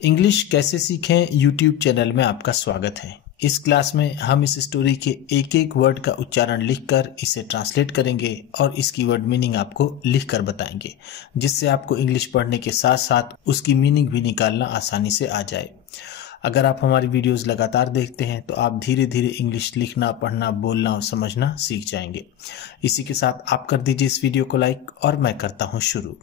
English कैसे सीखें YouTube channel में आपका स्वागत है। इस क्लास में हम इस स्टोरी के एक एक वर्ड का उच्चारण लिखकर इसे ट्रांसलेट करेंगे और इसकी वर्ड मीनिंग आपको लिखकर बताएंगे, जिससे आपको इंग्लिश पढ़ने के साथ साथ उसकी मीनिंग भी निकालना आसानी से आ जाए। अगर आप हमारी वीडियोस लगातार देखते हैं तो आप धीरे धीरे इंग्लिश लिखना, पढ़ना, बोलना और समझना सीख जाएंगे। इसी के साथ आप कर दीजिए इस वीडियो को लाइक और मैं करता हूँ शुरू।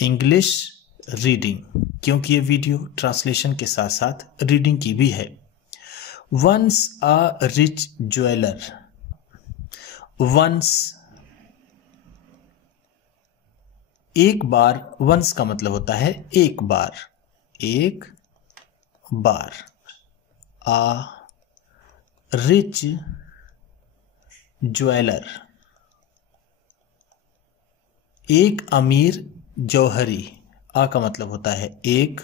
इंग्लिश रीडिंग, क्योंकि ये वीडियो ट्रांसलेशन के साथ साथ रीडिंग की भी है। Once a rich jeweller. Once, एक बार। वंस का मतलब होता है एक बार, एक बार। अ रिच ज्वेलर, एक अमीर जौहरी। आ का मतलब होता है एक,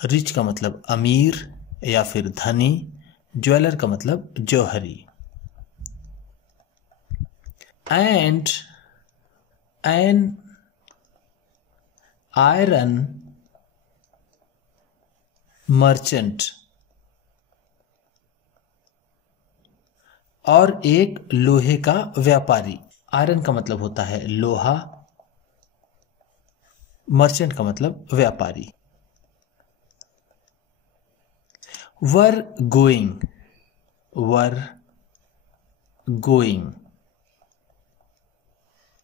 रिच का मतलब अमीर या फिर धनी, ज्वेलर का मतलब जौहरी। एंड एन आयरन मर्चेंट, और एक लोहे का व्यापारी। आयरन का मतलब होता है लोहा, मर्चेंट का मतलब व्यापारी। वर गोइंग, वर गोइंग,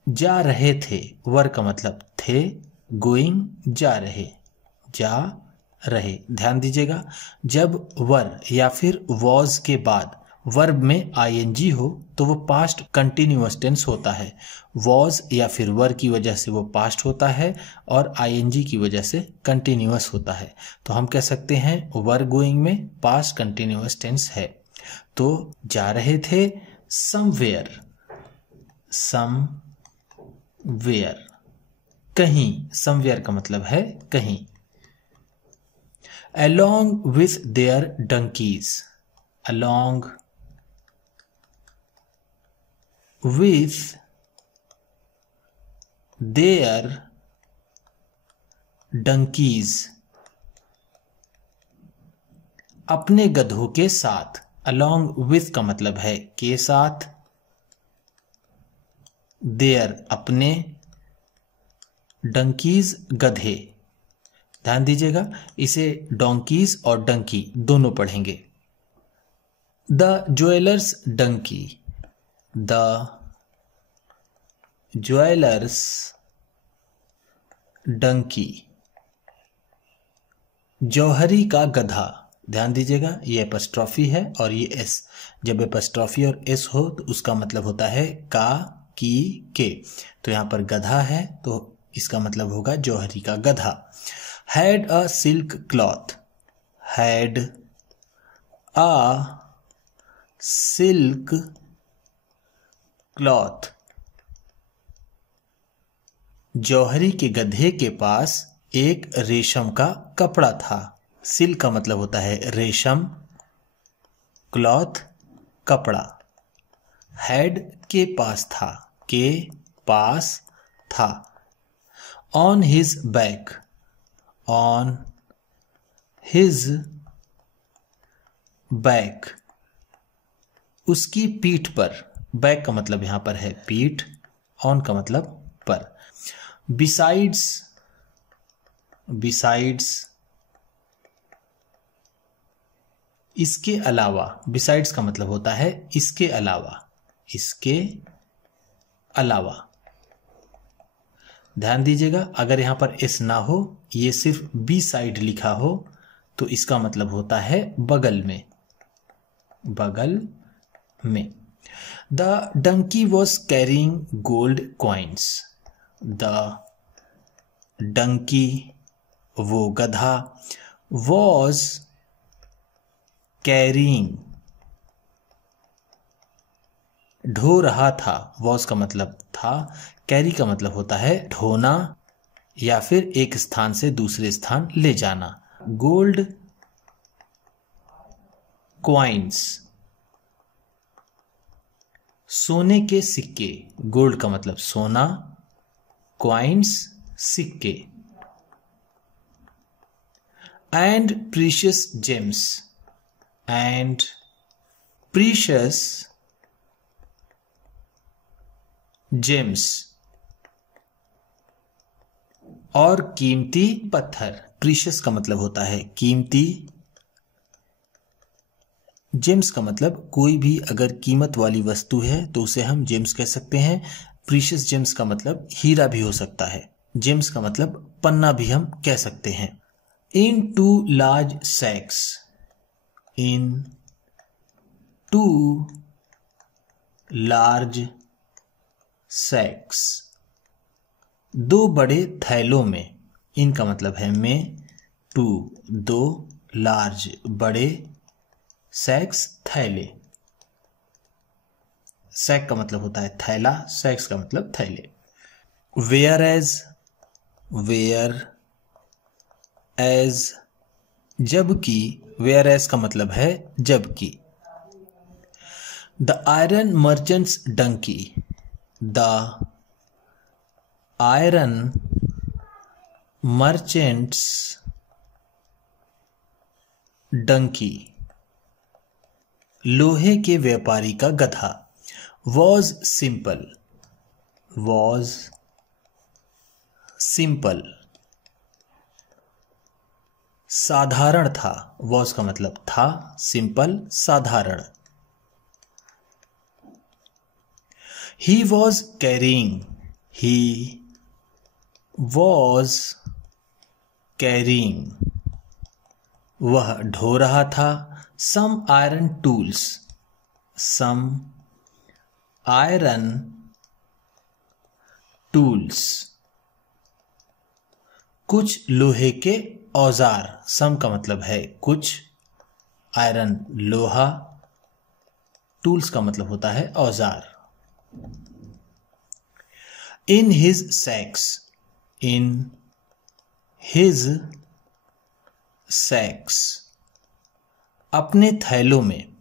जा रहे थे। वर का मतलब थे, गोइंग जा रहे, जा रहे। ध्यान दीजिएगा, जब वर या फिर वॉज के बाद वर्ब में आईएनजी हो तो वो पास्ट कंटिन्यूअस टेंस होता है। वॉज या फिर वर की वजह से वो पास्ट होता है और आईएनजी की वजह से कंटिन्यूअस होता है। तो हम कह सकते हैं वर गोइंग में पास्ट कंटिन्यूअस टेंस है। तो जा रहे थे समवेयर, समवेयर, कहीं। समवेयर का मतलब है कहीं। along with their donkeys, along with their donkeys, अपने गधों के साथ। along with का मतलब है के साथ, their अपने, donkeys गधे। ध्यान दीजिएगा, इसे donkeys और donkey दोनों पढ़ेंगे। the jewelers donkey, the jewelers donkey, जौहरी का गधा। ध्यान दीजिएगा, ये एपस्ट्रॉफी है और ये एस। जब एपस्ट्रॉफी और एस हो तो उसका मतलब होता है का, की, के। तो यहाँ पर गधा है तो इसका मतलब होगा जौहरी का गधा। Had a silk cloth, had a silk cloth, जौहरी के गधे के पास एक रेशम का कपड़ा था। सिल्क का मतलब होता है रेशम, क्लॉथ कपड़ा। हैड के पास था, के पास था। On his back, on his back, उसकी पीठ पर। बैक का मतलब यहां पर है पीठ, ऑन का मतलब पर। बिसाइड्स, बिसाइड्स, इसके अलावा। बिसाइड्स का मतलब होता है इसके अलावा, इसके अलावा। ध्यान दीजिएगा, अगर यहां पर एस ना हो, ये सिर्फ बी साइड लिखा हो तो इसका मतलब होता है बगल में, बगल में। The donkey was carrying gold coins, the donkey वो गधा, वॉज कैरिंग ढो रहा था। वॉज का मतलब था, कैरी का मतलब होता है ढोना या फिर एक स्थान से दूसरे स्थान ले जाना। गोल्ड क्वाइंस, सोने के सिक्के। गोल्ड का मतलब सोना, क्वाइंस सिक्के। And precious James, and precious James, और कीमती पत्थर। प्रीशियस का मतलब होता है कीमती, जेम्स का मतलब कोई भी अगर कीमत वाली वस्तु है तो उसे हम जेम्स कह सकते हैं। प्रीशियस जेम्स का मतलब हीरा भी हो सकता है। जेम्स का मतलब पन्ना भी हम कह सकते हैं। इन 2 लार्ज सैक्स, इन 2 लार्ज सैक्स, 2 बड़े थैलों में। इनका मतलब है में, 2 2, लार्ज बड़े, सैक्स थैले। सैक का मतलब होता है थैला, सैक्स का मतलब थैले। वेयर एज, वेयर एज, जबकि। वेयर एज का मतलब है जबकि। The iron merchants donkey, the iron merchants donkey, लोहे के व्यापारी का गधा। वॉज सिंपल, वॉज सिंपल, साधारण था। वॉज का मतलब था, सिंपल साधारण। He was carrying, he was carrying, वह ढो रहा था। सम आयरन टूल्स, सम आयरन टूल्स, कुछ लोहे के औजार। सम का मतलब है कुछ, आयरन लोहा, टूल्स का मतलब होता है औजार। इन हिज सैक्स, इन हिज सैक्स, अपने थैलों में।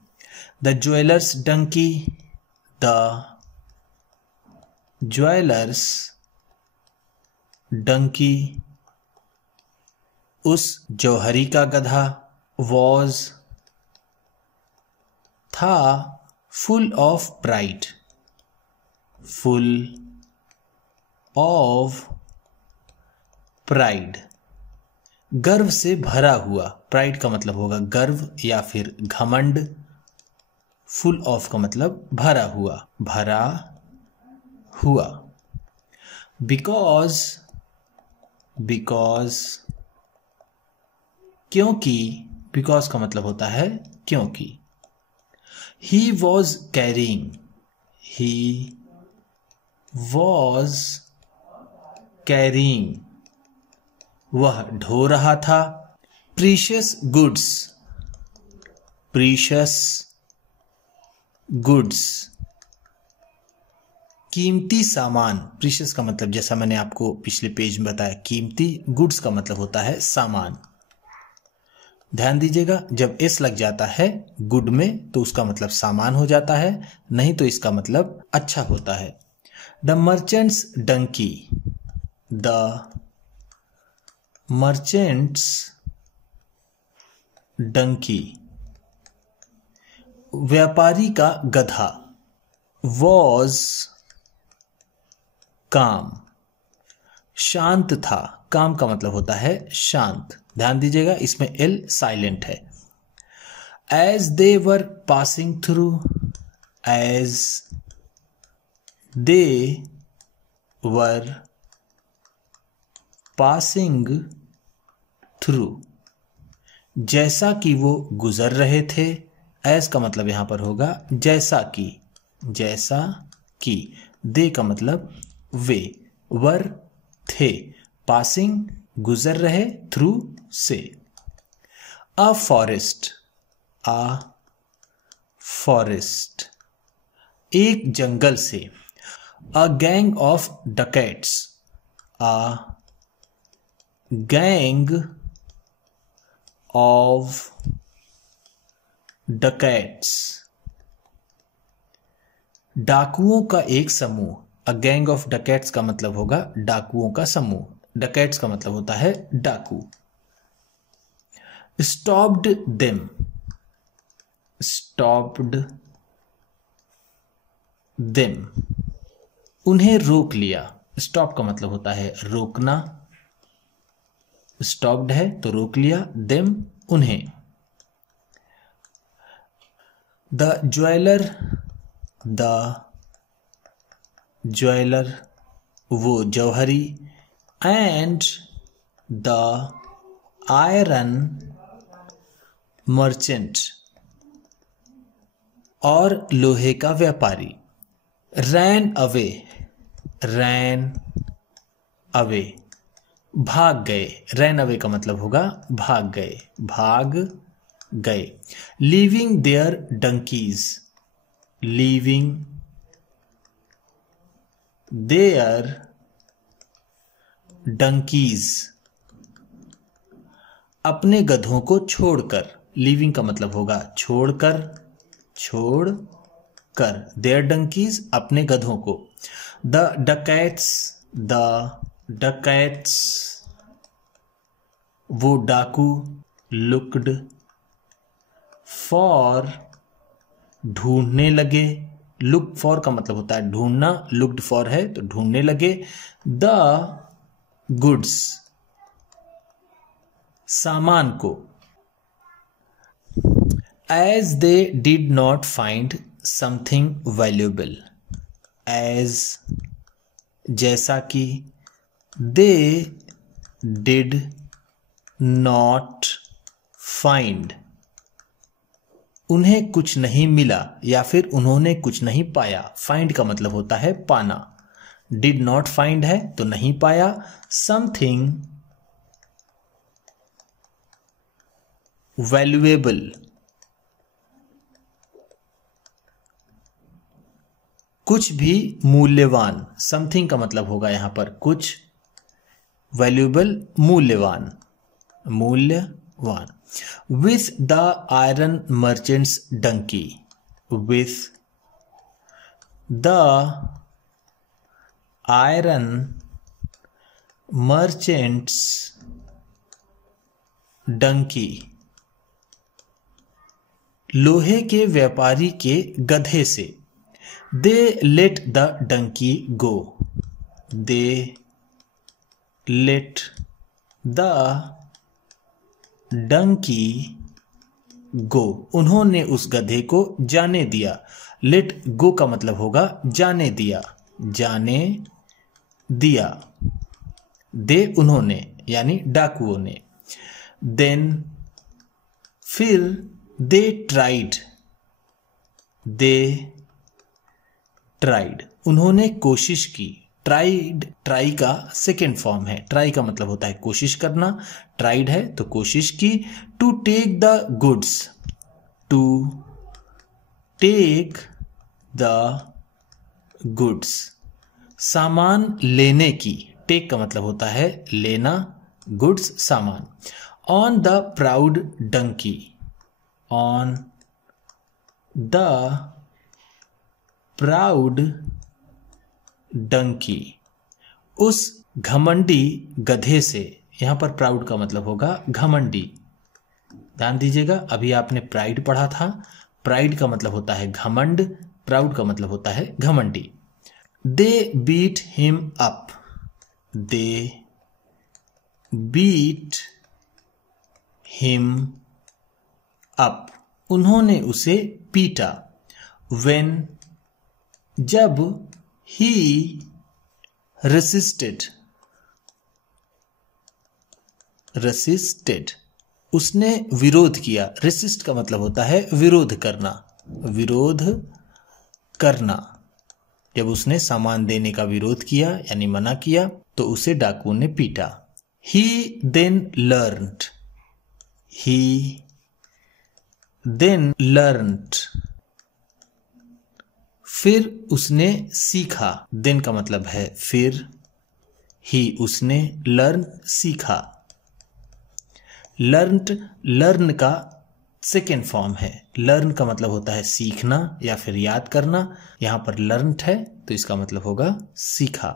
The jeweller's donkey, the jeweller's donkey, उस जौहरी का गधा। वॉज था, full of pride, full of pride, गर्व से भरा हुआ। प्राइड का मतलब होगा गर्व या फिर घमंड। फुल ऑफ का मतलब भरा हुआ, भरा हुआ। बिकॉज, बिकॉज, क्योंकि। बिकॉज का मतलब होता है क्योंकि। He was carrying, he was carrying, वह ढो रहा था। प्रीशियस गुड्स, प्रीशियस गुड्स, कीमती सामान। प्रीशियस का मतलब जैसा मैंने आपको पिछले पेज में बताया कीमती, गुड्स का मतलब होता है सामान। ध्यान दीजिएगा, जब एस लग जाता है गुड में तो उसका मतलब सामान हो जाता है, नहीं तो इसका मतलब अच्छा होता है। The merchant's donkey, the merchant's donkey, व्यापारी का गधा। वॉज काम, शांत था। काम का मतलब होता है शांत। ध्यान दीजिएगा इसमें एल साइलेंट है। As they were passing through, as they were passing through, जैसा कि वो गुजर रहे थे। एज का मतलब यहां पर होगा जैसा कि, जैसा कि। दे का मतलब वे, वर थे, पासिंग गुजर रहे, थ्रू से। अ फॉरेस्ट, अ फॉरेस्ट, एक जंगल से। A gang of dacoits, a gang of dacoits, डाकुओं का एक समूह। अ गैंग ऑफ डकैट्स का मतलब होगा डाकुओं का समूह। डकैट्स का मतलब होता है डाकू। stopped them, stopped them, उन्हें रोक लिया। स्टॉप का मतलब होता है रोकना, स्टॉप्ड है तो रोक लिया, देम उन्हें। द ज्वेलर, द ज्वेलर वो जौहरी, एंड द आयरन मर्चेंट और लोहे का व्यापारी। रैन अवे, रैन अवे भाग गए। रैन अवे का मतलब होगा भाग गए, भाग गए। Leaving their donkeys, leaving their donkeys अपने गधों को छोड़कर। लीविंग का मतलब होगा छोड़कर, छोड़कर। देयर डंकीज अपने गधों को। द डकैट्स, द डकैट्स वो डाकू। लुक्ड फॉर ढूंढने लगे। लुक फॉर का मतलब होता है ढूंढना, लुक्ड फॉर है तो ढूंढने लगे। द गुड्स सामान को। As they did not find something valuable, as जैसा कि, दे डिड नॉट फाइंड उन्हें कुछ नहीं मिला या फिर उन्होंने कुछ नहीं पाया। फाइंड का मतलब होता है पाना। डिड नॉट फाइंड है तो नहीं पाया। समथिंग वैल्यूएबल कुछ भी मूल्यवान। समथिंग का मतलब होगा यहां पर कुछ, वैल्यूएबल मूल्यवान, मूल्यवान। With the iron merchants donkey, with the iron merchants donkey लोहे के व्यापारी के गधे से। They let the donkey go, they let the donkey go उन्होंने उस गधे को जाने दिया। लेट गो का मतलब होगा जाने दिया, जाने दिया। दे उन्होंने यानी डाकुओं ने। देन फिर दे ट्राइड, दे ट्राइड उन्होंने कोशिश की। ट्राइड ट्राई का सेकेंड फॉर्म है। ट्राई का मतलब होता है कोशिश करना, ट्राइड है तो कोशिश की। To take the goods, to take the goods सामान लेने की। टेक का मतलब होता है लेना, गुड्स सामान। On the proud donkey, on the proud donkey उस घमंडी गधे से। यहां पर प्राउड का मतलब होगा घमंडी। ध्यान दीजिएगा, अभी आपने प्राइड पढ़ा था। प्राइड का मतलब होता है घमंड, प्राउड का मतलब होता है घमंडी। They beat him up, they beat him up उन्होंने उसे पीटा। व्हेन जब, ही रेसिस्टेड, रेसिस्टेड उसने विरोध किया। रेसिस्ट का मतलब होता है विरोध करना, विरोध करना। जब उसने सामान देने का विरोध किया यानी मना किया तो उसे डाकुओं ने पीटा। ही देन लर्न्ड, ही देन लर्न्ड फिर उसने सीखा। देन का मतलब है फिर, ही उसने, लर्न सीखा। लर्न्ड लर्न का सेकेंड फॉर्म है। लर्न का मतलब होता है सीखना या फिर याद करना। यहां पर लर्न्ड है तो इसका मतलब होगा सीखा।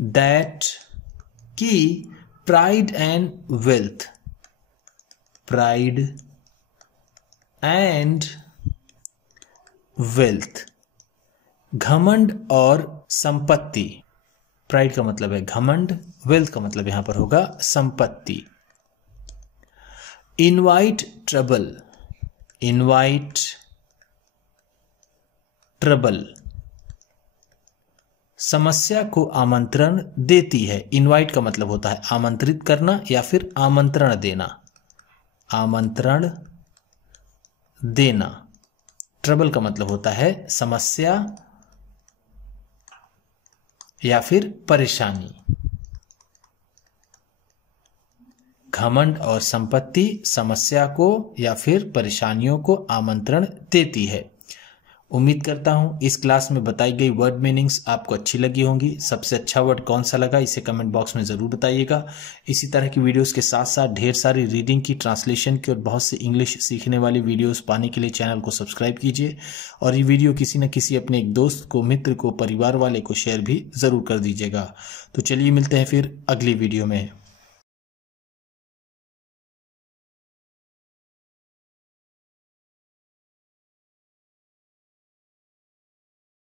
दैट की pride and wealth, pride and wealth. घमंड और संपत्ति। प्राइड का मतलब है घमंड, वेल्थ का मतलब यहां पर होगा संपत्ति। इनवाइट ट्रबल, इनवाइट ट्रबल, समस्या को आमंत्रण देती है। इनवाइट का मतलब होता है आमंत्रित करना या फिर आमंत्रण देना, आमंत्रण देना। ट्रबल का मतलब होता है समस्या या फिर परेशानी। घमंड और संपत्ति समस्या को या फिर परेशानियों को आमंत्रण देती है। उम्मीद करता हूं इस क्लास में बताई गई वर्ड मीनिंग्स आपको अच्छी लगी होंगी। सबसे अच्छा वर्ड कौन सा लगा इसे कमेंट बॉक्स में ज़रूर बताइएगा। इसी तरह की वीडियोस के साथ साथ ढेर सारी रीडिंग की, ट्रांसलेशन की और बहुत सी इंग्लिश सीखने वाली वीडियोस पाने के लिए चैनल को सब्सक्राइब कीजिए और ये वीडियो किसी न किसी अपने एक दोस्त को, मित्र को, परिवार वाले को शेयर भी ज़रूर कर दीजिएगा। तो चलिए मिलते हैं फिर अगली वीडियो में।